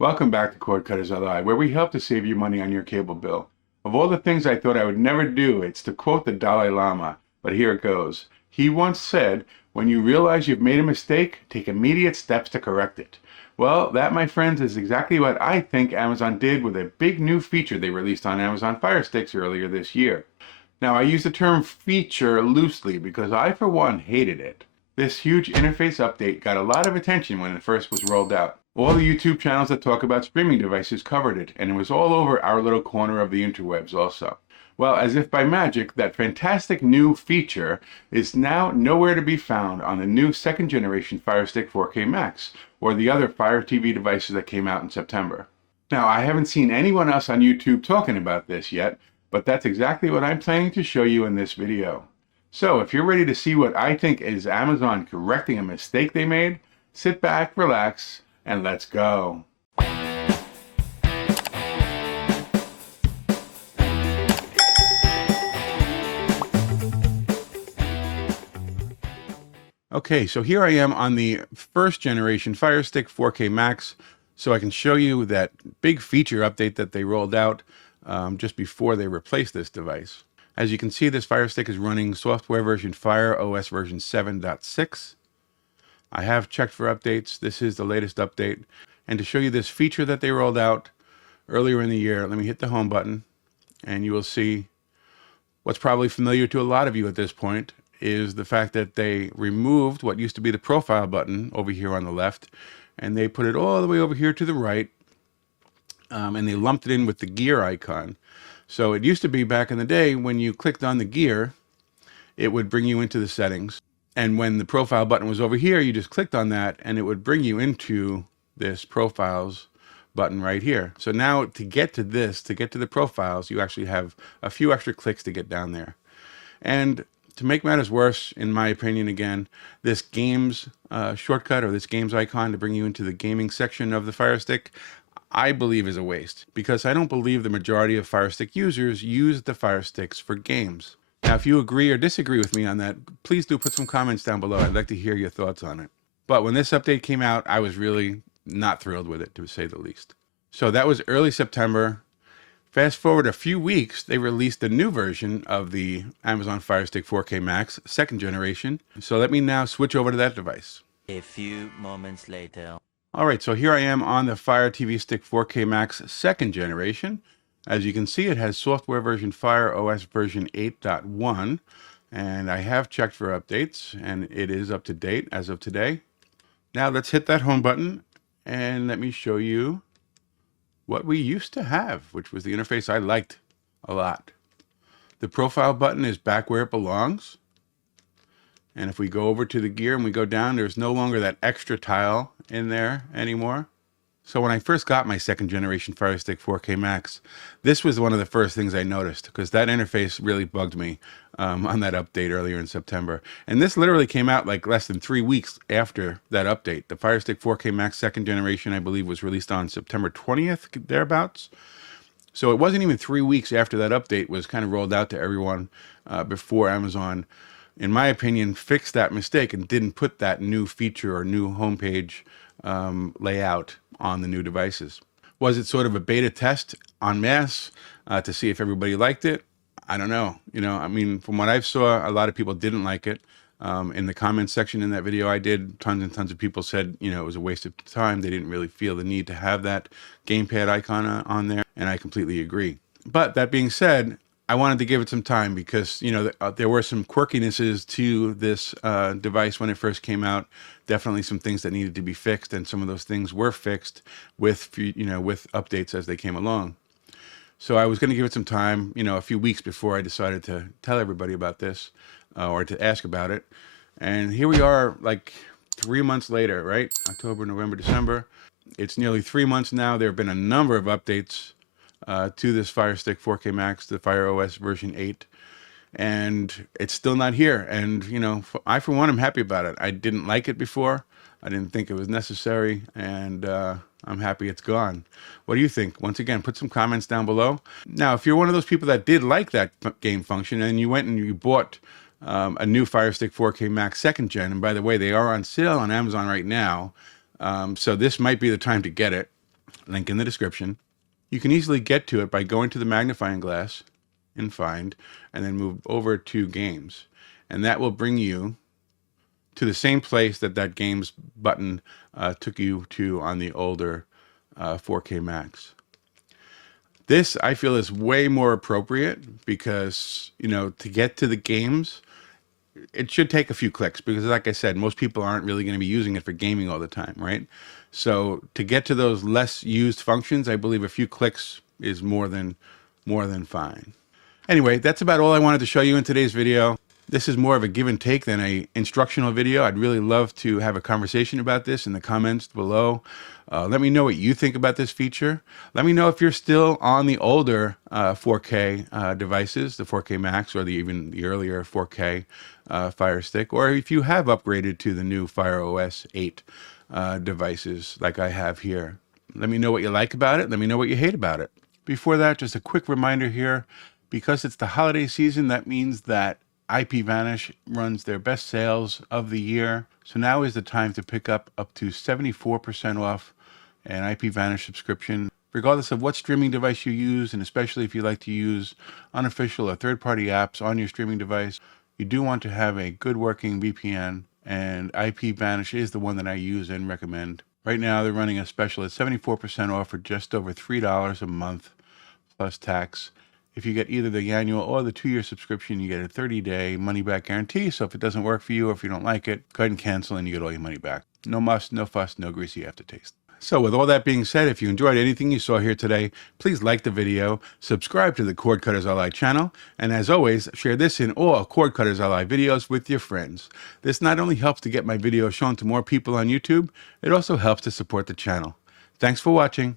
Welcome back to CordcuttersLI, where we help to save you money on your cable bill. Of all the things I thought I would never do, it's to quote the Dalai Lama, but here it goes. He once said, "When you realize you've made a mistake, take immediate steps to correct it." Well, that, my friends, is exactly what I think Amazon did with a big new feature they released on Amazon Firesticks earlier this year. Now, I use the term feature loosely because I, for one, hated it. This huge interface update got a lot of attention when it first was rolled out. All the YouTube channels that talk about streaming devices covered it, and it was all over our little corner of the interwebs also. Well, as if by magic, that fantastic new feature is now nowhere to be found on the new second generation Fire Stick 4K Max, or the other Fire TV devices that came out in September. Now, I haven't seen anyone else on YouTube talking about this yet, but that's exactly what I'm planning to show you in this video. So if you're ready to see what I think is Amazon correcting a mistake they made, sit back, relax, and let's go. Okay, so here I am on the first generation Fire Stick 4K Max, so I can show you that big feature update that they rolled out just before they replaced this device. As you can see, this Fire Stick is running software version Fire OS version 7.6. I have checked for updates. This is the latest update. And to show you this feature that they rolled out earlier in the year, let me hit the home button and you will see what's probably familiar to a lot of you at this point is the fact that they removed what used to be the profile button over here on the left, and they put it all the way over here to the right, and they lumped it in with the gear icon. So it used to be back in the day when you clicked on the gear, it would bring you into the settings. And when the profile button was over here, you just clicked on that and it would bring you into this profiles button right here. So now to get to this, to get to the profiles, you actually have a few extra clicks to get down there. And to make matters worse, in my opinion, again, this games shortcut or this games icon to bring you into the gaming section of the Fire Stick, I believe is a waste, because I don't believe the majority of Fire Stick users use the Fire Sticks for games. Now, if you agree or disagree with me on that, please do put some comments down below. I'd like to hear your thoughts on it. But when this update came out, I was really not thrilled with it, to say the least. So that was early September. Fast forward a few weeks, they released a new version of the Amazon Fire Stick 4K Max, second generation. So let me now switch over to that device. A few moments later. All right, so here I am on the Fire TV Stick 4K Max second generation. As you can see, it has software version Fire OS version 8.1, and I have checked for updates, and it is up to date as of today. Now let's hit that home button, and let me show you what we used to have, which was the interface I liked a lot. The profile button is back where it belongs. And if we go over to the gear and we go down, there's no longer that extra tile in there anymore. So when I first got my second generation Fire Stick 4K Max, this was one of the first things I noticed, because that interface really bugged me on that update earlier in September. And this literally came out like less than 3 weeks after that update. The Fire Stick 4K Max second generation, I believe, was released on September 20th, thereabouts. So it wasn't even 3 weeks after that update was kind of rolled out to everyone before Amazon, in my opinion, fixed that mistake and didn't put that new feature or new homepage layout on the new devices. Was it sort of a beta test en masse to see if everybody liked it? I don't know. You know, I mean, from what I saw, a lot of people didn't like it. In the comments section in that video I did, tons and tons of people said, you know, it was a waste of time. They didn't really feel the need to have that gamepad icon on there, and I completely agree. But that being said, I wanted to give it some time because, you know, there were some quirkinesses to this device when it first came out. Definitely some things that needed to be fixed, and some of those things were fixed with, you know, with updates as they came along. So I was going to give it some time, you know, a few weeks before I decided to tell everybody about this or to ask about it. And here we are, like 3 months later, right? October, November, December. It's nearly 3 months now. There have been a number of updates to this Fire Stick 4K Max, the Fire OS version 8, and it's still not here. And, you know, I, for one, am happy about it. I didn't like it before. I didn't think it was necessary, and I'm happy it's gone. What do you think? Once again, put some comments down below. Now, if you're one of those people that did like that game function and you went and you bought a new Fire Stick 4K Max second gen, and by the way, they are on sale on Amazon right now, so this might be the time to get it. link in the description. You can easily get to it by going to the magnifying glass in Find, and then move over to Games. And that will bring you to the same place that Games button took you to on the older 4K Max. This, I feel, is way more appropriate because, to get to the games, it should take a few clicks because, like I said, most people aren't really going to be using it for gaming all the time, right? So to get to those less used functions, I believe a few clicks is more than fine. Anyway, that's about all I wanted to show you in today's video. This is more of a give and take than a instructional video. I'd really love to have a conversation about this in the comments below. Let me know what you think about this feature. Let me know if you're still on the older 4K devices, the 4K Max, or even the earlier 4K Fire Stick, or if you have upgraded to the new Fire OS8 devices like I have here. Let me know what you like about it. Let me know what you hate about it. Before that, just a quick reminder here, because it's the holiday season, that means that IPVanish runs their best sales of the year. So now is the time to pick up to 74% off an IPVanish subscription, regardless of what streaming device you use, and especially if you like to use unofficial or third-party apps on your streaming device. You do want to have a good working VPN, and IPVanish is the one that I use and recommend. Right now they're running a special at 74% off for just over $3 a month plus tax. If you get either the annual or the 2-year subscription, you get a 30-day money-back guarantee. So if it doesn't work for you or if you don't like it, go ahead and cancel and you get all your money back. No muss, no fuss, no greasy aftertaste. So with all that being said, if you enjoyed anything you saw here today, please like the video, subscribe to the CordcuttersLI channel, and as always, share this and all CordcuttersLI videos with your friends. This not only helps to get my videos shown to more people on YouTube, it also helps to support the channel. Thanks for watching.